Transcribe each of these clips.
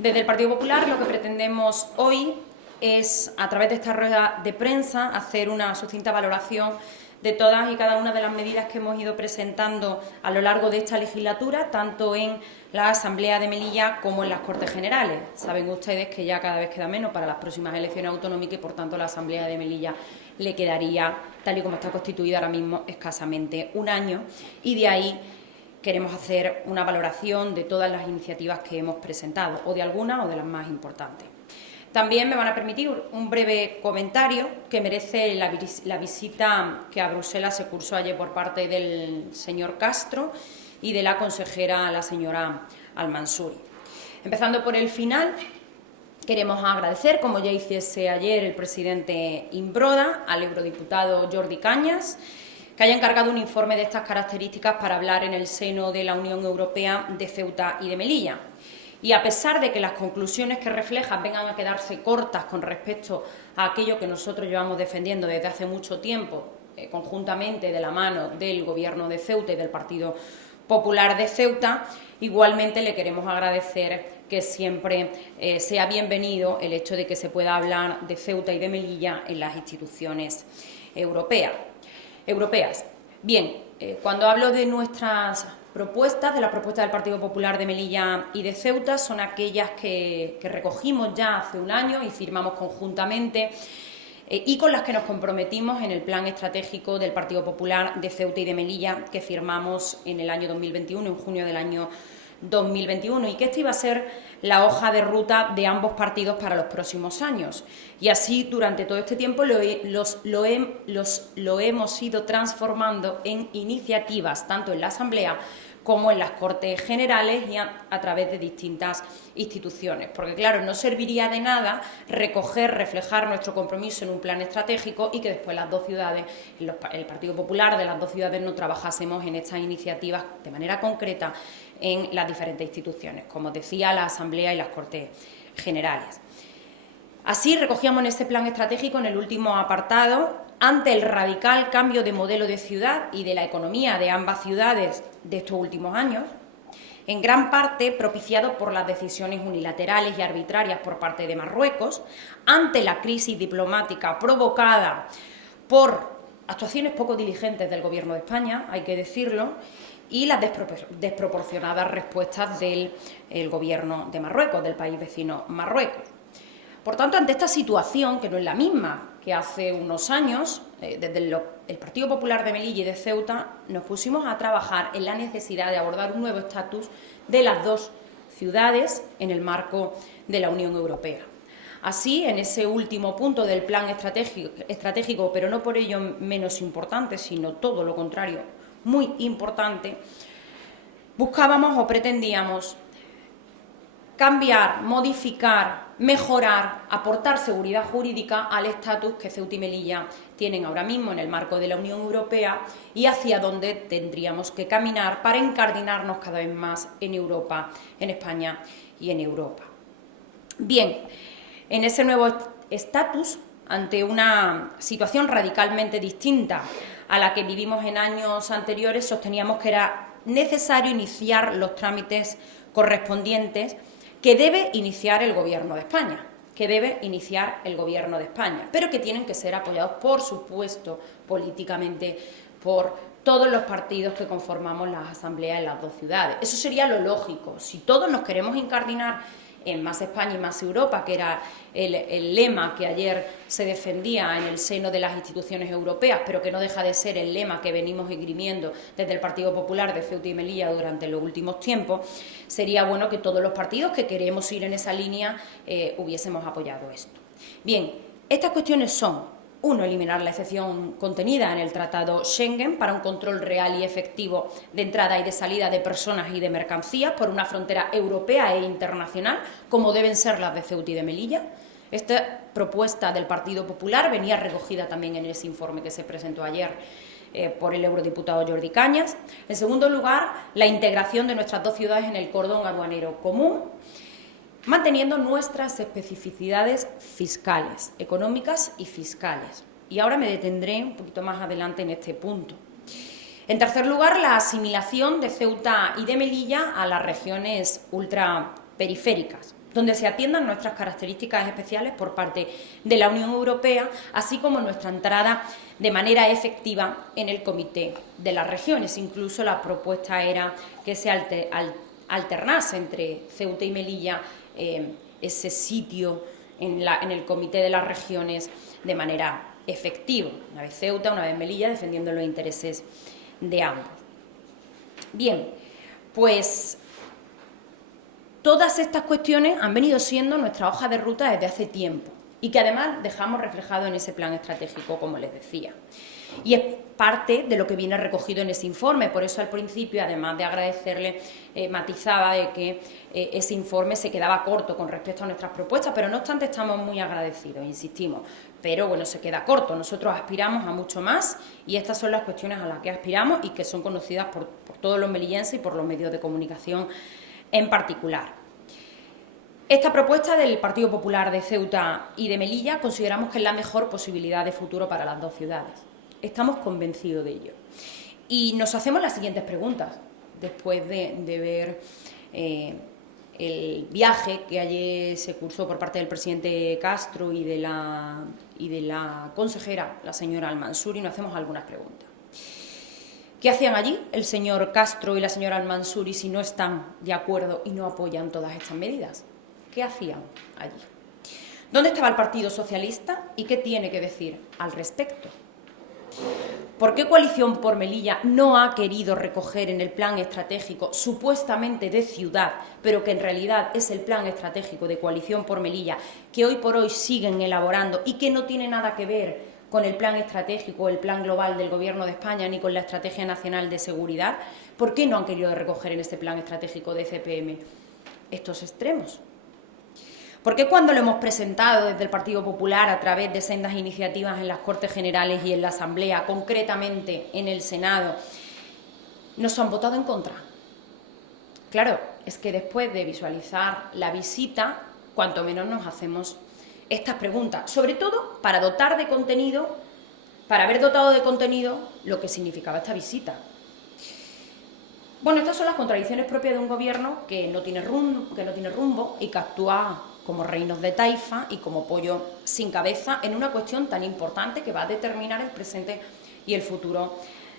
Desde el Partido Popular lo que pretendemos hoy es, a través de esta rueda de prensa, hacer una sucinta valoración de todas y cada una de las medidas que hemos ido presentando a lo largo de esta legislatura, tanto en la Asamblea de Melilla como en las Cortes Generales. Saben ustedes que ya cada vez queda menos para las próximas elecciones autonómicas y, por tanto, la Asamblea de Melilla le quedaría, tal y como está constituida ahora mismo, escasamente un año, y de ahí queremos hacer una valoración de todas las iniciativas que hemos presentado, o de algunas o de las más importantes. También me van a permitir un breve comentario que merece la visita que a Bruselas se cursó ayer por parte del señor Castro y de la consejera, la señora Al-Mansuri. Empezando por el final, queremos agradecer, como ya hiciese ayer el presidente Imbroda, al eurodiputado Jordi Cañas, que haya encargado un informe de estas características para hablar en el seno de la Unión Europea de Ceuta y de Melilla. Y a pesar de que las conclusiones que reflejan vengan a quedarse cortas con respecto a aquello que nosotros llevamos defendiendo desde hace mucho tiempo, conjuntamente de la mano del Gobierno de Ceuta y del Partido Popular de Ceuta, igualmente le queremos agradecer que siempre sea bienvenido el hecho de que se pueda hablar de Ceuta y de Melilla en las instituciones europeas. Bien, cuando hablo de nuestras propuestas, de la propuesta del Partido Popular de Melilla y de Ceuta, son aquellas que recogimos ya hace un año y firmamos conjuntamente y con las que nos comprometimos en el plan estratégico del Partido Popular de Ceuta y de Melilla que firmamos en el año 2021, en junio del año 2021, y que esta iba a ser la hoja de ruta de ambos partidos para los próximos años. Y así, durante todo este tiempo, lo hemos ido transformando en iniciativas, tanto en la Asamblea como en las Cortes Generales y a través de distintas instituciones. Porque, claro, no serviría de nada reflejar nuestro compromiso en un plan estratégico y que después las dos ciudades, el Partido Popular de las dos ciudades, no trabajásemos en estas iniciativas de manera concreta en las diferentes instituciones, como decía, la Asamblea y las Cortes Generales. Así recogíamos en ese plan estratégico, en el último apartado, ante el radical cambio de modelo de ciudad y de la economía de ambas ciudades de estos últimos años, en gran parte propiciado por las decisiones unilaterales y arbitrarias por parte de Marruecos, ante la crisis diplomática provocada por actuaciones poco diligentes del Gobierno de España, hay que decirlo, y las desproporcionadas respuestas del Gobierno de Marruecos, del país vecino Marruecos. Por tanto, ante esta situación, que no es la misma que hace unos años, desde el Partido Popular de Melilla y de Ceuta nos pusimos a trabajar en la necesidad de abordar un nuevo estatus de las dos ciudades en el marco de la Unión Europea. Así, en ese último punto del plan estratégico, pero no por ello menos importante, sino todo lo contrario, muy importante, buscábamos o pretendíamos cambiar, modificar, mejorar, aportar seguridad jurídica al estatus que Ceuta y Melilla tienen ahora mismo en el marco de la Unión Europea y hacia dónde tendríamos que caminar para incardinarnos cada vez más en Europa, en España y en Europa. Bien, en ese nuevo estatus, ante una situación radicalmente distinta a la que vivimos en años anteriores, sosteníamos que era necesario iniciar los trámites correspondientes que debe iniciar el Gobierno de España, pero que tienen que ser apoyados, por supuesto, políticamente por todos los partidos que conformamos las asambleas en las dos ciudades. Eso sería lo lógico. Si todos nos queremos incardinar en Más España y Más Europa, que era el lema que ayer se defendía en el seno de las instituciones europeas, pero que no deja de ser el lema que venimos esgrimiendo desde el Partido Popular de Ceuta y Melilla durante los últimos tiempos, sería bueno que todos los partidos que queremos ir en esa línea hubiésemos apoyado esto. Bien, estas cuestiones son: 1. Eliminar la excepción contenida en el Tratado Schengen para un control real y efectivo de entrada y de salida de personas y de mercancías por una frontera europea e internacional, como deben ser las de Ceuta y de Melilla. Esta propuesta del Partido Popular venía recogida también en ese informe que se presentó ayer por el eurodiputado Jordi Cañas. En segundo lugar, la integración de nuestras dos ciudades en el cordón aduanero común, manteniendo nuestras especificidades fiscales, económicas y fiscales. Y ahora me detendré un poquito más adelante en este punto. En tercer lugar, la asimilación de Ceuta y de Melilla a las regiones ultraperiféricas. donde se atiendan nuestras características especiales por parte de la Unión Europea, así como nuestra entrada de manera efectiva en el Comité de las Regiones. Incluso la propuesta era que se alternase entre Ceuta y Melilla ese sitio en el Comité de las Regiones de manera efectiva, una vez Ceuta, una vez Melilla, defendiendo los intereses de ambos. Bien, pues todas estas cuestiones han venido siendo nuestra hoja de ruta desde hace tiempo y que además dejamos reflejado en ese plan estratégico, como les decía. Y es parte de lo que viene recogido en ese informe. Por eso al principio, además de agradecerle, matizaba de que ese informe se quedaba corto con respecto a nuestras propuestas, pero no obstante estamos muy agradecidos, insistimos. Pero bueno, se queda corto. Nosotros aspiramos a mucho más y estas son las cuestiones a las que aspiramos y que son conocidas por todos los melillenses y por los medios de comunicación en particular. Esta propuesta del Partido Popular de Ceuta y de Melilla consideramos que es la mejor posibilidad de futuro para las dos ciudades. Estamos convencidos de ello. Y nos hacemos las siguientes preguntas, después de ver el viaje que ayer se cursó por parte del presidente Castro y de la consejera, la señora Al-Mansuri, nos hacemos algunas preguntas. ¿Qué hacían allí el señor Castro y la señora Al-Mansuri si no están de acuerdo y no apoyan todas estas medidas? ¿Qué hacían allí? ¿Dónde estaba el Partido Socialista y qué tiene que decir al respecto? ¿Por qué Coalición por Melilla no ha querido recoger en el plan estratégico supuestamente de ciudad, pero que en realidad es el plan estratégico de Coalición por Melilla, que hoy por hoy siguen elaborando y que no tiene nada que ver con el plan estratégico, el plan global del Gobierno de España, ni con la Estrategia Nacional de Seguridad? ¿Por qué no han querido recoger en este plan estratégico de CPM estos extremos? ¿Por qué cuando lo hemos presentado desde el Partido Popular a través de sendas iniciativas en las Cortes Generales y en la Asamblea, concretamente en el Senado, nos han votado en contra? Claro, es que después de visualizar la visita, cuanto menos nos hacemos estas preguntas, sobre todo para dotar de contenido, para haber dotado de contenido lo que significaba esta visita. Bueno, estas son las contradicciones propias de un gobierno que no tiene rumbo y que actúa como reinos de taifa y como pollo sin cabeza en una cuestión tan importante que va a determinar el presente y el futuro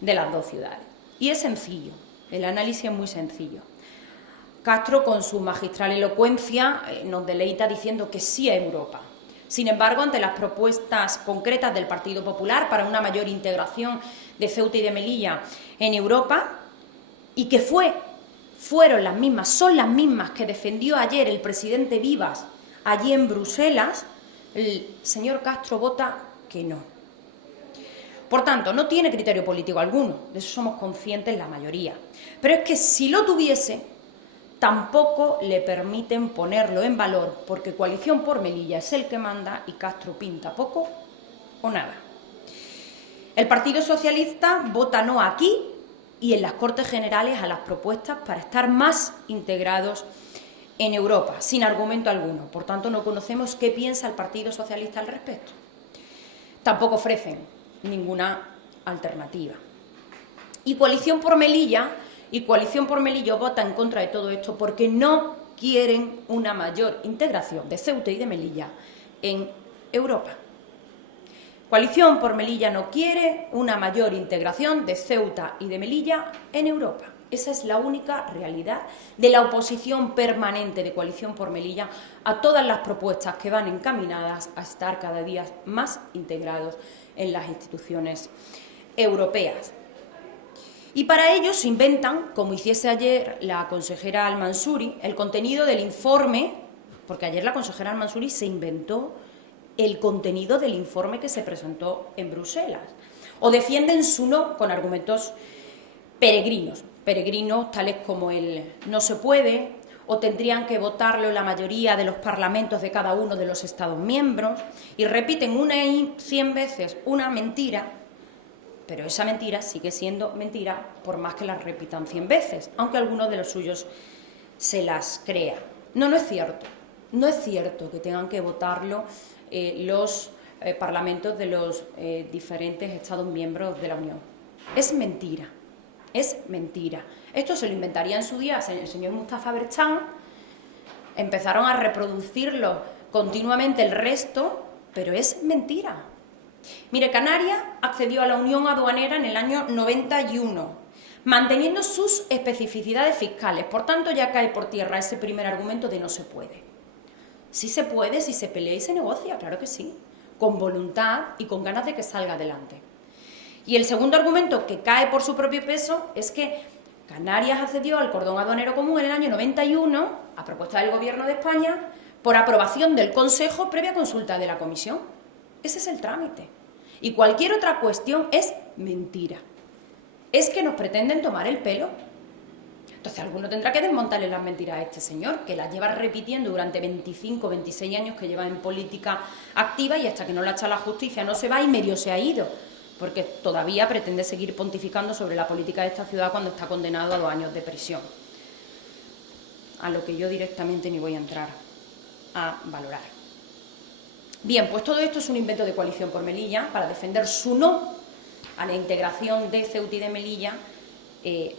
de las dos ciudades. Y es sencillo, el análisis es muy sencillo. Castro, con su magistral elocuencia, nos deleita diciendo que sí a Europa. Sin embargo, ante las propuestas concretas del Partido Popular para una mayor integración de Ceuta y de Melilla en Europa, y que fueron las mismas, son las mismas que defendió ayer el presidente Vivas allí en Bruselas, el señor Castro vota que no. Por tanto, no tiene criterio político alguno, de eso somos conscientes la mayoría. Pero es que si lo tuviese, tampoco le permiten ponerlo en valor, porque Coalición por Melilla es el que manda y Castro pinta poco o nada. El Partido Socialista vota no aquí y en las Cortes Generales a las propuestas para estar más integrados en Europa, sin argumento alguno. Por tanto, no conocemos qué piensa el Partido Socialista al respecto. Tampoco ofrecen ninguna alternativa. Y Coalición por Melilla vota en contra de todo esto porque no quieren una mayor integración de Ceuta y de Melilla en Europa. Coalición por Melilla no quiere una mayor integración de Ceuta y de Melilla en Europa. Esa es la única realidad de la oposición permanente de Coalición por Melilla a todas las propuestas que van encaminadas a estar cada día más integrados en las instituciones europeas. Y para ello se inventan, como hiciese ayer la consejera Al-Mansuri, el contenido del informe, porque ayer la consejera Al-Mansuri se inventó el contenido del informe que se presentó en Bruselas. O defienden su no con argumentos peregrinos tales como el no se puede, o tendrían que votarlo la mayoría de los parlamentos de cada uno de los Estados miembros, y repiten una y 100 veces una mentira, pero esa mentira sigue siendo mentira por más que la repitan 100 veces, aunque alguno de los suyos se las crea. No es cierto. No es cierto que tengan que votarlo los parlamentos de los diferentes Estados miembros de la Unión. Es mentira. Es mentira. Esto se lo inventaría en su día el señor Mustafa Berchan empezaron a reproducirlo continuamente el resto, pero es mentira. Mire, Canarias accedió a la Unión Aduanera en el año 91, manteniendo sus especificidades fiscales. Por tanto, ya cae por tierra ese primer argumento de no se puede. Sí se puede, si se pelea y se negocia, claro que sí, con voluntad y con ganas de que salga adelante. Y el segundo argumento, que cae por su propio peso, es que Canarias accedió al cordón aduanero común en el año 91, a propuesta del Gobierno de España, por aprobación del Consejo previa consulta de la Comisión. Ese es el trámite. Y cualquier otra cuestión es mentira. Es que nos pretenden tomar el pelo. Entonces alguno tendrá que desmontarle las mentiras a este señor, que las lleva repitiendo durante 25, 26 años que lleva en política activa, y hasta que no la echa la justicia no se va y medio se ha ido, porque todavía pretende seguir pontificando sobre la política de esta ciudad cuando está condenado a 2 años de prisión. A lo que yo directamente ni voy a entrar a valorar. Bien, pues todo esto es un invento de Coalición por Melilla para defender su no a la integración de Ceuta y de Melilla,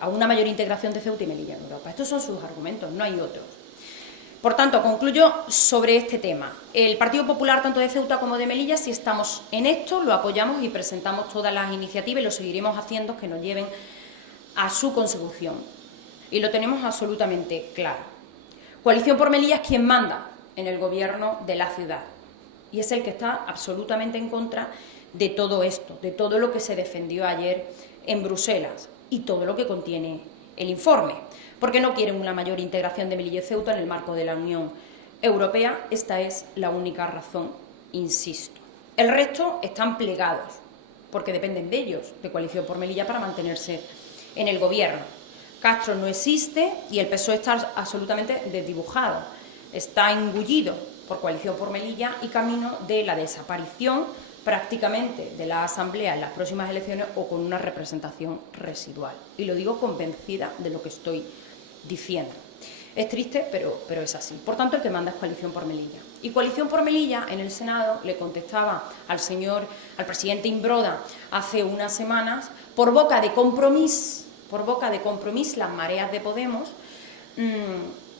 a una mayor integración de Ceuta y Melilla en Europa. Estos son sus argumentos, no hay otros. Por tanto, concluyo sobre este tema. El Partido Popular, tanto de Ceuta como de Melilla, si estamos en esto, lo apoyamos y presentamos todas las iniciativas y lo seguiremos haciendo que nos lleven a su consecución. Y lo tenemos absolutamente claro. Coalición por Melilla es quien manda en el gobierno de la ciudad y es el que está absolutamente en contra de todo esto, de todo lo que se defendió ayer en Bruselas y todo lo que contiene el informe, porque no quieren una mayor integración de Melilla y Ceuta en el marco de la Unión Europea. Esta es la única razón, insisto. El resto están plegados, porque dependen de ellos, de Coalición por Melilla, para mantenerse en el gobierno. Castro no existe y el PSOE está absolutamente desdibujado, está engullido por Coalición por Melilla y camino de la desaparición prácticamente de la Asamblea en las próximas elecciones o con una representación residual. Y lo digo convencida de lo que estoy diciendo. Es triste, pero es así. Por tanto, el que manda es Coalición por Melilla. Y Coalición por Melilla en el Senado le contestaba al presidente Imbroda hace unas semanas, por boca de Compromís, las mareas de Podemos,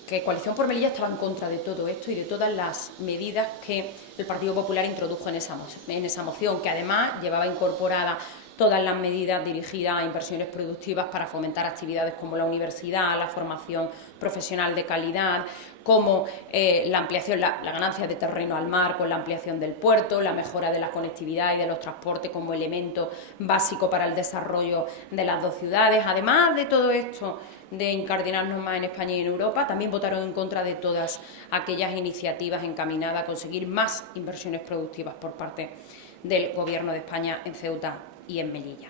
que Coalición por Melilla estaba en contra de todo esto y de todas las medidas que el Partido Popular introdujo en esa moción, que además llevaba incorporada todas las medidas dirigidas a inversiones productivas para fomentar actividades como la universidad, la formación profesional de calidad, como la ampliación, la ganancia de terreno al mar con la ampliación del puerto, la mejora de la conectividad y de los transportes como elemento básico para el desarrollo de las dos ciudades. Además de todo esto, de incardinarnos más en España y en Europa, también votaron en contra de todas aquellas iniciativas encaminadas a conseguir más inversiones productivas por parte del Gobierno de España en Ceuta y en Melilla.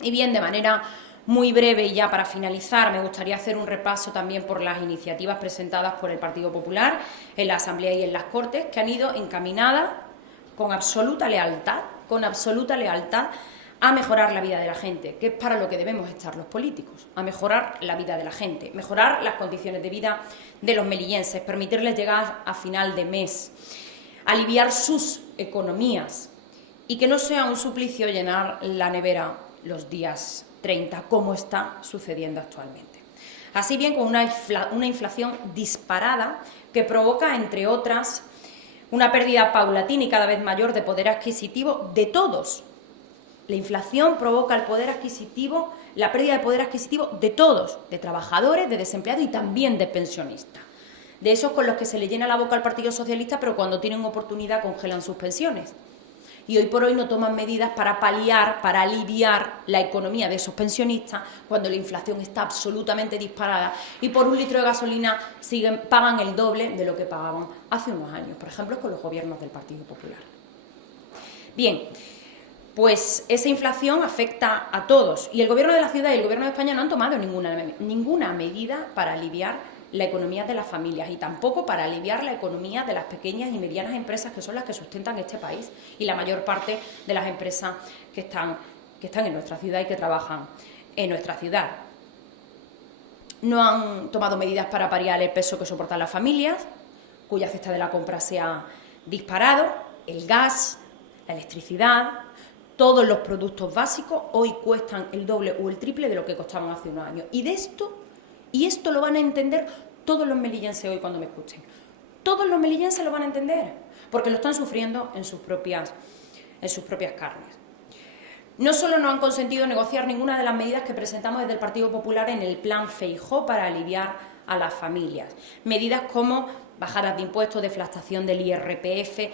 Y bien, de manera muy breve y ya para finalizar, me gustaría hacer un repaso también por las iniciativas presentadas por el Partido Popular en la Asamblea y en las Cortes, que han ido encaminadas con absoluta lealtad a mejorar la vida de la gente, que es para lo que debemos estar los políticos, a mejorar la vida de la gente, mejorar las condiciones de vida de los melillenses, permitirles llegar a final de mes, aliviar sus economías y que no sea un suplicio llenar la nevera los días 30, como está sucediendo actualmente. Así bien, con una inflación disparada que provoca, entre otras, una pérdida paulatina y cada vez mayor de poder adquisitivo de todos. La inflación provoca la pérdida de poder adquisitivo de todos, de trabajadores, de desempleados y también de pensionistas. De esos con los que se le llena la boca al Partido Socialista, pero cuando tienen oportunidad congelan sus pensiones. Y hoy por hoy no toman medidas para paliar, para aliviar la economía de esos pensionistas cuando la inflación está absolutamente disparada y por un litro de gasolina pagan el doble de lo que pagaban hace unos años, por ejemplo, con los gobiernos del Partido Popular. Bien, pues esa inflación afecta a todos y el Gobierno de la ciudad y el Gobierno de España no han tomado ninguna medida para aliviar la economía de las familias y tampoco para aliviar la economía de las pequeñas y medianas empresas que son las que sustentan este país y la mayor parte de las empresas que están en nuestra ciudad y que trabajan en nuestra ciudad. No han tomado medidas para paliar el peso que soportan las familias, cuya cesta de la compra se ha disparado, el gas, la electricidad. Todos los productos básicos hoy cuestan el doble o el triple de lo que costaban hace unos años. Y esto lo van a entender todos los melillenses hoy cuando me escuchen, todos los melillenses lo van a entender, porque lo están sufriendo en sus propias carnes. No solo no han consentido negociar ninguna de las medidas que presentamos desde el Partido Popular en el Plan Feijóo para aliviar a las familias. Medidas como bajadas de impuestos, deflactación del IRPF,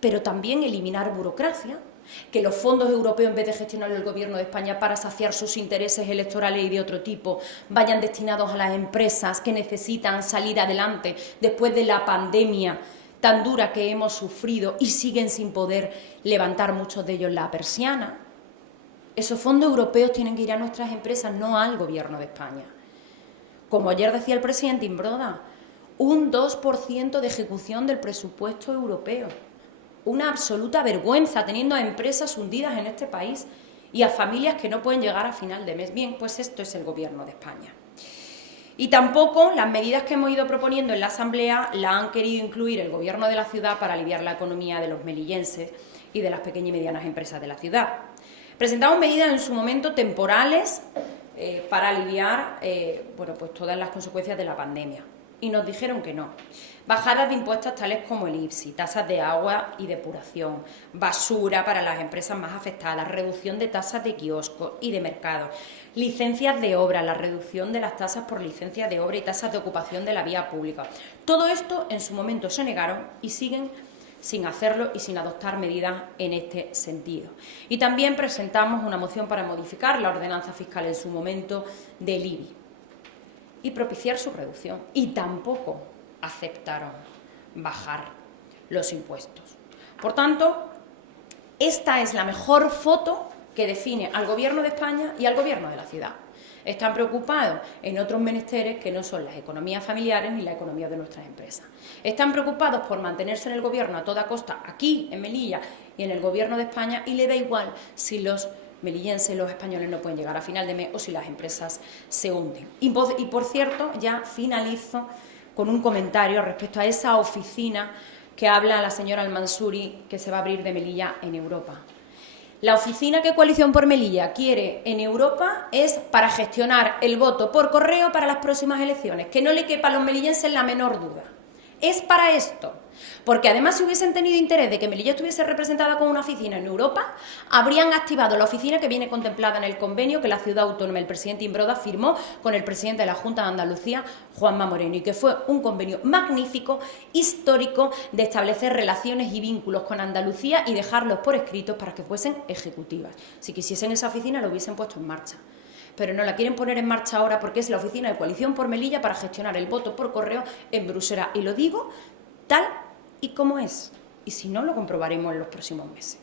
pero también eliminar burocracia, que los fondos europeos, en vez de gestionarlo el Gobierno de España para saciar sus intereses electorales y de otro tipo, vayan destinados a las empresas que necesitan salir adelante después de la pandemia tan dura que hemos sufrido y siguen sin poder levantar muchos de ellos la persiana. Esos fondos europeos tienen que ir a nuestras empresas, no al Gobierno de España. Como ayer decía el presidente Imbroda, un 2% de ejecución del presupuesto europeo. Una absoluta vergüenza, teniendo a empresas hundidas en este país y a familias que no pueden llegar a final de mes. Bien, pues esto es el Gobierno de España. Y tampoco las medidas que hemos ido proponiendo en la Asamblea la han querido incluir el Gobierno de la ciudad para aliviar la economía de los melillenses y de las pequeñas y medianas empresas de la ciudad. Presentamos medidas en su momento temporales para aliviar pues todas las consecuencias de la pandemia. Y nos dijeron que no. Bajadas de impuestos tales como el IBSI, tasas de agua y depuración, basura para las empresas más afectadas, reducción de tasas de kioscos y de mercado, licencias de obra, la reducción de las tasas por licencias de obra y tasas de ocupación de la vía pública. Todo esto en su momento se negaron y siguen sin hacerlo y sin adoptar medidas en este sentido. Y también presentamos una moción para modificar la ordenanza fiscal en su momento del IBI y propiciar su reducción, y tampoco aceptaron bajar los impuestos. Por tanto, esta es la mejor foto que define al Gobierno de España y al Gobierno de la ciudad. Están preocupados en otros menesteres que no son las economías familiares ni la economía de nuestras empresas. Están preocupados por mantenerse en el Gobierno a toda costa, aquí en Melilla y en el Gobierno de España, y le da igual si los melillenses, los españoles no pueden llegar a final de mes o si las empresas se hunden. Y por cierto, ya finalizo con un comentario respecto a esa oficina que habla la señora Al-Mansuri que se va a abrir de Melilla en Europa. La oficina que Coalición por Melilla quiere en Europa es para gestionar el voto por correo para las próximas elecciones, que no le quepa a los melillenses la menor duda. Es para esto, porque además si hubiesen tenido interés de que Melilla estuviese representada con una oficina en Europa, habrían activado la oficina que viene contemplada en el convenio que la ciudad autónoma, el presidente Imbroda, firmó con el presidente de la Junta de Andalucía, Juanma Moreno, y que fue un convenio magnífico, histórico, de establecer relaciones y vínculos con Andalucía y dejarlos por escrito para que fuesen ejecutivas. Si quisiesen esa oficina, lo hubiesen puesto en marcha. Pero no la quieren poner en marcha ahora porque es la oficina de Coalición por Melilla para gestionar el voto por correo en Bruselas. Y lo digo tal y como es. Y si no, lo comprobaremos en los próximos meses.